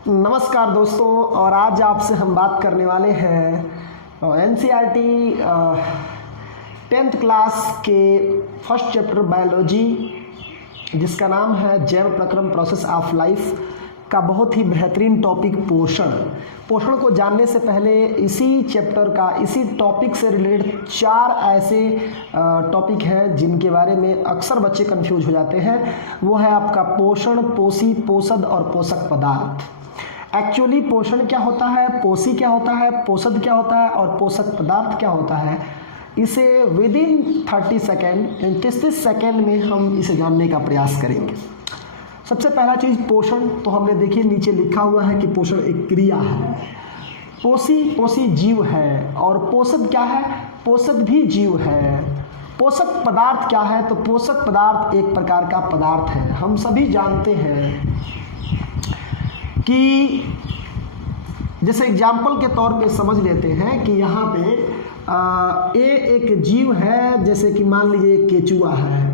नमस्कार दोस्तों, और आज आपसे हम बात करने वाले हैं एनसीईआरटी 10th क्लास के फर्स्ट चैप्टर बायोलॉजी, जिसका नाम है जैव प्रक्रम प्रोसेस ऑफ लाइफ का बहुत ही बेहतरीन टॉपिक पोषण। पोषण को जानने से पहले इसी चैप्टर का इसी टॉपिक से रिलेटेड 4 ऐसे टॉपिक हैं जिनके बारे में अक्सर बच्चे कंफ्यूज हो जाते हैं। वो है आपका पोषण, पोषी, पोषद और पोषक पदार्थ। एक्चुअली पोषण क्या होता है, पोषी क्या होता है, पोषद क्या होता है और पोषक पदार्थ क्या होता है, इसे विद इन 30 सेकेंड 33 सेकेंड में हम इसे जानने का प्रयास करेंगे। सबसे पहला चीज़ पोषण, तो हमने देखिए नीचे लिखा हुआ है कि पोषण एक क्रिया है। पोषी जीव है और पोषद क्या है, पोषद भी जीव है। पोषक पदार्थ क्या है, तो पोषक पदार्थ एक प्रकार का पदार्थ है। हम सभी जानते हैं कि जैसे एग्जाम्पल के तौर पे समझ लेते हैं कि यहाँ पे ए एक जीव है, जैसे कि मान लीजिए केचुआ है।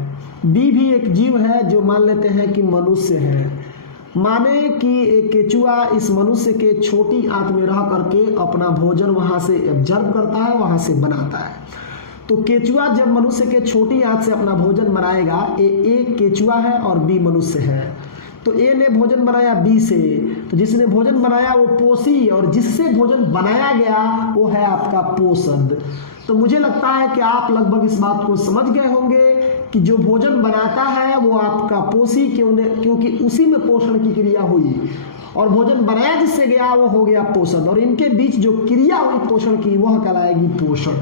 बी भी एक जीव है जो मान लेते हैं कि मनुष्य है। माने कि एक केचुआ इस मनुष्य के छोटी आंत में रह करके अपना भोजन वहाँ से एब्जर्व करता है, वहाँ से बनाता है। तो केचुआ जब मनुष्य के छोटी आंत से अपना भोजन बनाएगा, ए केचुआ है और बी मनुष्य है। तो ए ने भोजन बनाया बी से, तो जिसने भोजन बनाया वो पोषी और जिससे भोजन बनाया गया वो है आपका पोषद। तो मुझे लगता है कि आप लगभग इस बात को समझ गए होंगे कि जो भोजन बनाता है वो आपका पोषी, क्योंकि उसी में पोषण की क्रिया हुई, और भोजन बनाया जिससे गया वो हो गया पोषद। और इनके बीच जो क्रिया हुई पोषण की वह कहलाएगी पोषण।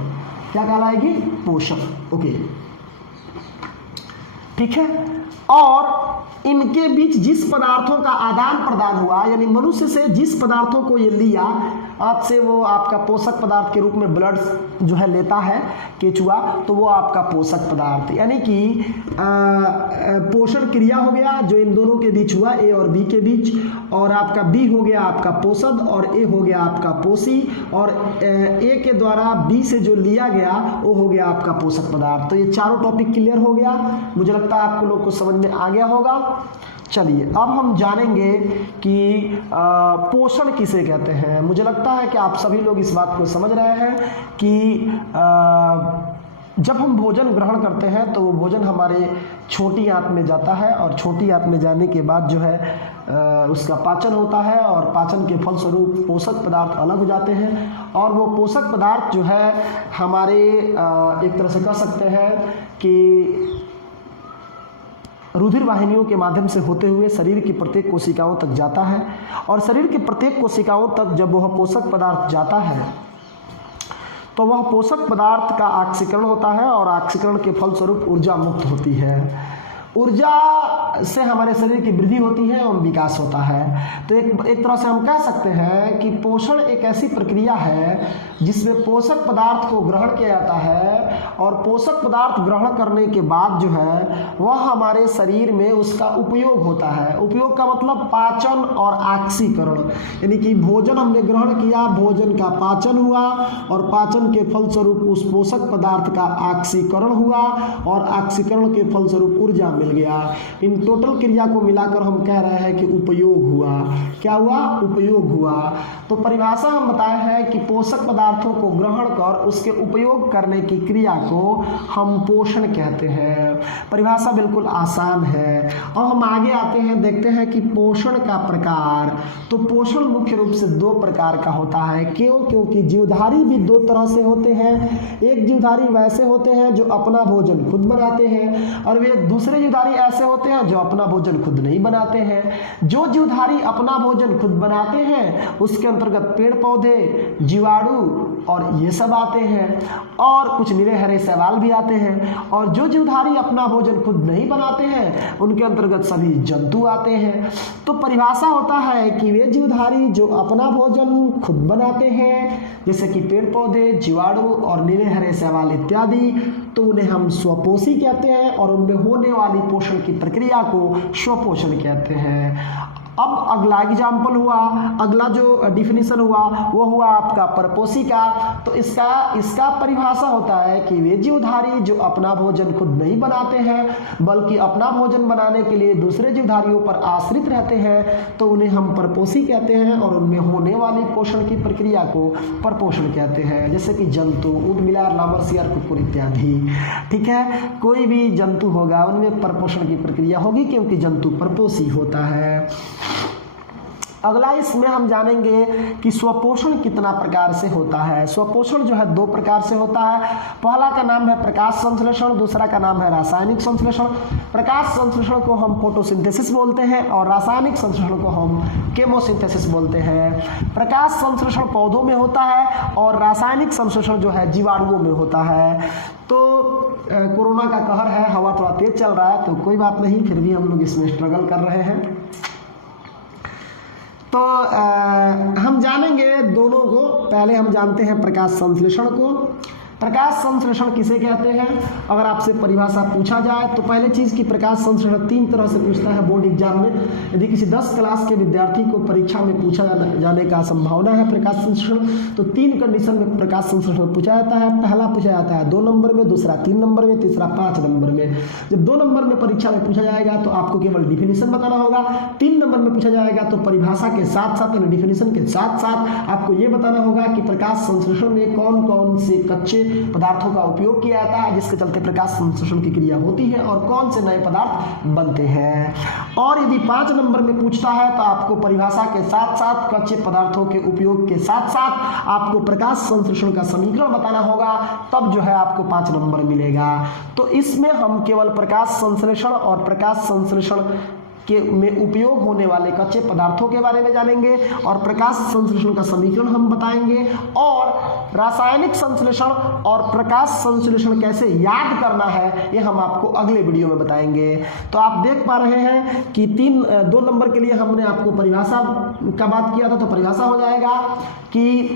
क्या कहलाएगी? पोषण। ओके, ठीक है। और इनके बीच जिस पदार्थों का आदान प्रदान हुआ, यानी मनुष्य से जिस पदार्थों को ये लिया, आज से वो आपका पोषक पदार्थ के रूप में ब्लड जो है लेता है केचुआ, तो वो आपका पोषक पदार्थ, यानी कि पोषण क्रिया हो गया जो इन दोनों के बीच हुआ, ए और बी के बीच। और आपका बी हो गया आपका पोषद और ए हो गया आपका पोषी, और ए के द्वारा बी से जो लिया गया वो हो गया आपका पोषक पदार्थ। तो ये चारों टॉपिक क्लियर हो गया। मुझे लगता है आपको लोग को समझ में आ गया होगा। चलिए अब हम जानेंगे कि पोषण किसे कहते हैं। मुझे लगता है कि आप सभी लोग इस बात को समझ रहे हैं कि जब हम भोजन ग्रहण करते हैं तो वो भोजन हमारे छोटी आंत में जाता है, और छोटी आंत में जाने के बाद जो है उसका पाचन होता है, और पाचन के फलस्वरूप पोषक पदार्थ अलग हो जाते हैं। और वो पोषक पदार्थ जो है हमारे एक तरह से कह सकते हैं कि रुधिर वाहिनियों के माध्यम से होते हुए शरीर की प्रत्येक कोशिकाओं तक जाता है, और शरीर की प्रत्येक कोशिकाओं तक जब वह पोषक पदार्थ जाता है तो वह पोषक पदार्थ का ऑक्सीकरण होता है, और ऑक्सीकरण के फलस्वरूप ऊर्जा मुक्त होती है। ऊर्जा से हमारे शरीर की वृद्धि होती है एवं विकास होता है। तो एक तरह से हम कह सकते हैं कि पोषण एक ऐसी प्रक्रिया है जिसमें पोषक पदार्थ को ग्रहण किया जाता है, और पोषक पदार्थ ग्रहण करने के बाद जो है वह हमारे शरीर में उसका उपयोग होता है। उपयोग का मतलब पाचन और ऑक्सीकरण, यानी कि भोजन हमने ग्रहण किया, भोजन का पाचन हुआ, और पाचन के फलस्वरूप उस पोषक पदार्थ का ऑक्सीकरण हुआ, और ऑक्सीकरण के फलस्वरूप ऊर्जा मिल गया। इन टोटल क्रिया को मिलाकर हम कह रहे हैं कि उपयोग हुआ। क्या हुआ? उपयोग हुआ। तो परिभाषा हम बताए हैं कि पोषक पदार्थों को ग्रहण कर उसके उपयोग करने की क्रिया को हम पोषण कहते हैं। परिभाषा बिल्कुल आसान है। अब हम आगे आते हैं, देखते हैं कि पोषण का प्रकार। तो पोषण मुख्य रूप से 2 प्रकार का होता है। क्यों? क्योंकि जीवधारी भी 2 तरह से होते हैं। एक जीवधारी वैसे होते हैं जो अपना भोजन खुद बनाते हैं, और वे दूसरे जीवधारी ऐसे होते हैं जो अपना भोजन खुद नहीं बनाते हैं। जो जीवधारी अपना भोजन खुद बनाते हैं उसके अंतर्गत पेड़ पौधे, जीवाणु और ये सब आते हैं, और कुछ नीले हरे शैवाल भी आते हैं। और जो जीवधारी अपना भोजन खुद नहीं बनाते हैं उनके अंतर्गत सभी जंतु आते हैं। तो परिभाषा होता है कि वे जीवधारी जो अपना भोजन खुद बनाते हैं, जैसे कि पेड़ पौधे, जीवाणु और नीले हरे शैवाल इत्यादि, तो उन्हें हम स्वपोषी कहते हैं, और उनमें होने वाली पोषण की प्रक्रिया को स्वपोषण कहते हैं। अब अगला एग्जाम्पल हुआ, अगला जो डिफिनीशन हुआ वो हुआ आपका परपोषी का। तो इसका परिभाषा होता है कि वे जीवधारी जो अपना भोजन खुद नहीं बनाते हैं बल्कि अपना भोजन बनाने के लिए दूसरे जीवधारियों पर आश्रित रहते हैं, तो उन्हें हम परपोषी कहते हैं और उनमें होने वाली पोषण की प्रक्रिया को परपोषण कहते हैं। जैसे कि जंतु, ऊँट, बिलार, लामर, सियार, कुकुर इत्यादि। ठीक है, कोई भी जंतु होगा उनमें परपोषण की प्रक्रिया होगी क्योंकि जंतु परपोषी होता है। अगला इसमें हम जानेंगे कि स्वपोषण कितना प्रकार से होता है। स्वपोषण जो है 2 प्रकार से होता है। पहला का नाम है प्रकाश संश्लेषण, दूसरा का नाम है रासायनिक संश्लेषण। प्रकाश संश्लेषण को हम फोटोसिंथेसिस बोलते हैं और रासायनिक संश्लेषण को हम केमोसिंथेसिस बोलते हैं। प्रकाश संश्लेषण पौधों में होता है और रासायनिक संश्लेषण जो है जीवाणुओं में होता है। तो कोरोना का कहर है, हवा थोड़ा तेज चल रहा है तो कोई बात नहीं, फिर भी हम लोग इसमें स्ट्रगल कर रहे हैं। तो हम जानेंगे दोनों को। पहले हम जानते हैं प्रकाश संश्लेषण को। प्रकाश संश्लेषण किसे कहते हैं? अगर आपसे परिभाषा पूछा जाए तो पहले चीज़ की प्रकाश संश्लेषण 3 तरह से पूछता है बोर्ड एग्जाम में। यदि किसी 10 क्लास के विद्यार्थी को परीक्षा में पूछा जाने का संभावना है प्रकाश संश्लेषण, तो 3 कंडीशन में प्रकाश संश्लेषण पूछा जाता है। पहला पूछा जाता है 2 नंबर में, दूसरा 3 नंबर में, तीसरा 5 नंबर में। जब 2 नंबर में परीक्षा में पूछा जाएगा तो आपको केवल डिफिनीशन बताना होगा। 3 नंबर में पूछा जाएगा तो परिभाषा के साथ साथ यानी डिफिनीशन के साथ साथ आपको ये बताना होगा कि प्रकाश संश्लेषण में कौन कौन से कच्चे पदार्थों का उपयोग किया जाता है जिसके चलते प्रकाश संश्लेषण की क्रिया होती है और कौन से नए पदार्थ बनते हैं। और यदि 5 नंबर में पूछता है तो आपको परिभाषा के साथ साथ कच्चे पदार्थों के उपयोग के साथ साथ आपको प्रकाश संश्लेषण का समीकरण बताना होगा, तब जो है आपको 5 नंबर मिलेगा। तो इसमें हम केवल प्रकाश संश्लेषण और प्रकाश संश्लेषण के में उपयोग होने वाले कच्चे पदार्थों के बारे में जानेंगे और प्रकाश संश्लेषण का समीकरण हम बताएंगे, और रासायनिक संश्लेषण और प्रकाश संश्लेषण कैसे याद करना है ये हम आपको अगले वीडियो में बताएंगे। तो आप देख पा रहे हैं कि 2 नंबर के लिए हमने आपको परिभाषा का बात किया था, तो परिभाषा हो जाएगा कि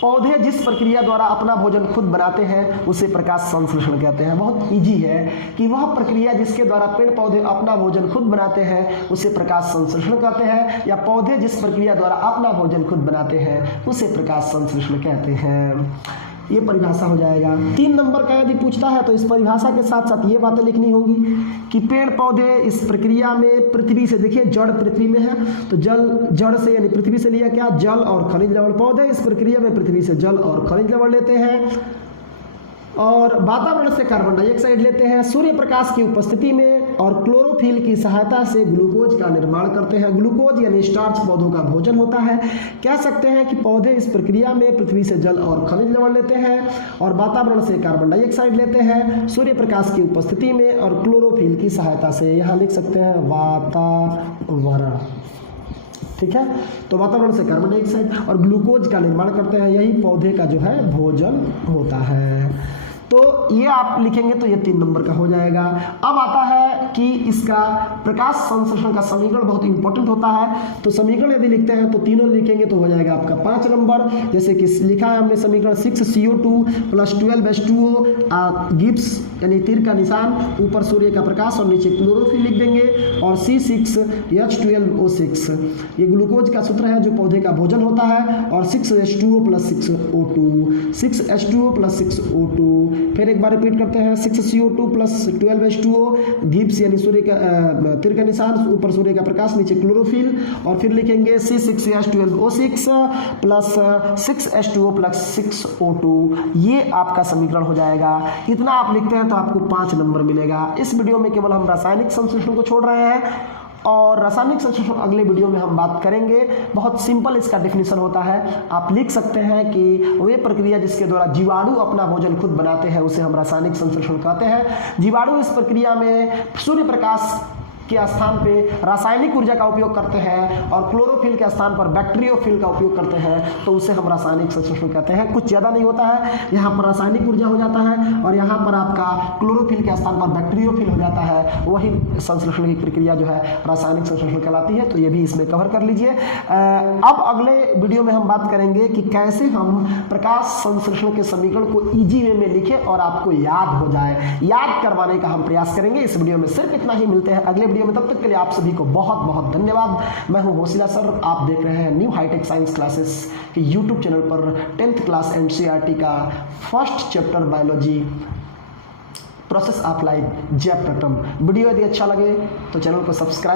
पौधे जिस प्रक्रिया द्वारा अपना भोजन खुद बनाते हैं उसे प्रकाश संश्लेषण कहते हैं। बहुत इजी है कि वह प्रक्रिया जिसके द्वारा पेड़ पौधे अपना भोजन खुद बनाते हैं उसे प्रकाश संश्लेषण कहते हैं, या पौधे जिस प्रक्रिया द्वारा अपना भोजन खुद बनाते हैं उसे प्रकाश संश्लेषण कहते हैं। ये परिभाषा हो जाएगा। 3 नंबर का यदि पूछता है तो इस परिभाषा के साथ साथ ये बातें लिखनी होंगी कि पेड़ पौधे इस प्रक्रिया में पृथ्वी से, देखिए जड़ पृथ्वी में है तो जड़ से यानी पृथ्वी से लिया क्या, जल और खनिज लवण। पौधे इस प्रक्रिया में पृथ्वी से जल और खनिज लवण लेते हैं और वातावरण से कार्बन डाइऑक्साइड लेते हैं। सूर्य प्रकाश की उपस्थिति में और क्लोरोफिल की सहायता से ग्लूकोज का निर्माण करते हैं। ग्लूकोज यानी स्टार्च पौधों का भोजन होता है। कह सकते हैं कि पौधे इस प्रक्रिया में पृथ्वी से जल और खनिज लवण लेते हैं और वातावरण से कार्बन डाइऑक्साइड लेते हैं सूर्य प्रकाश की उपस्थिति में और क्लोरोफिल की सहायता से। यहाँ लिख सकते हैं वातावरण, ठीक है। तो वातावरण से कार्बन डाइऑक्साइड और ग्लूकोज का निर्माण करते हैं, यही पौधे का जो है भोजन होता है। तो ये आप लिखेंगे तो ये 3 नंबर का हो जाएगा। अब आता है कि इसका प्रकाश संश्लेषण का समीकरण बहुत इंपॉर्टेंट होता है। तो समीकरण यदि लिखते हैं तो तीनों लिखेंगे तो हो जाएगा आपका 5 नंबर। जैसे कि लिखा है हमने समीकरण 6CO2 + 12H2O गिब्स यानी तीर का निशान, ऊपर सूर्य का प्रकाश और नीचे क्लोरोफिल लिख देंगे, और C6H12O6 ये ग्लूकोज का सूत्र है जो पौधे का भोजन होता है, और 6H2O + 6O2 6H2O + 6O2। फिर एक बार रिपीट करते हैं 6CO2 + 12H2O गिब्स यानी सूर्य का तीर का निशान, ऊपर सूर्य का प्रकाश, नीचे क्लोरोफिल, और फिर लिखेंगे C6H12O6 + 6H2O + 6O2। ये आपका समीकरण हो जाएगा। इतना आप लिखते हैं तो आपको 5 नंबर मिलेगा। इस वीडियो में केवल हम रासायनिक संश्लेषण को छोड़ रहे हैं और रासायनिक संश्लेषण अगले वीडियो में हम बात करेंगे। बहुत सिंपल इसका डेफिनेशन होता है। आप लिख सकते हैं कि वे प्रक्रिया जिसके द्वारा जीवाणु अपना भोजन खुद बनाते हैं उसे हम रासायनिक संश्लेषण कहते हैं। जीवाणु इस प्रक्रिया में सूर्य प्रकाश के स्थान पे रासायनिक ऊर्जा का उपयोग करते हैं और क्लोरोफिल के स्थान पर बैक्टीरियोफिल का उपयोग करते हैं, तो उसे हम रासायनिक संश्लेषण कहते हैं। कुछ ज़्यादा नहीं होता है, यहाँ पर रासायनिक ऊर्जा हो जाता है और यहाँ पर आपका क्लोरोफिल के स्थान पर बैक्टीरियोफिल हो जाता है। वही संश्लेषण की प्रक्रिया जो है रासायनिक संश्लेषण कहलाती है। तो ये भी इसमें कवर कर लीजिए। अब अगले वीडियो में हम बात करेंगे कि कैसे हम प्रकाश संश्लेषण के समीकरण को ईजी वे में लिखें और आपको याद हो जाए। याद करवाने का हम प्रयास करेंगे। इस वीडियो में सिर्फ इतना ही। मिलते हैं अगले वीडियो में, तब तक के लिए आप सभी को बहुत बहुत धन्यवाद। मैं हूं होशिला सर, आप देख रहे हैं न्यू हाईटेक साइंस क्लासेस के यूट्यूब चैनल पर 10th क्लास एनसीईआरटी का first chapter biology process of life जैव प्रथम। वीडियो यदि अच्छा लगे तो चैनल को सब्सक्राइब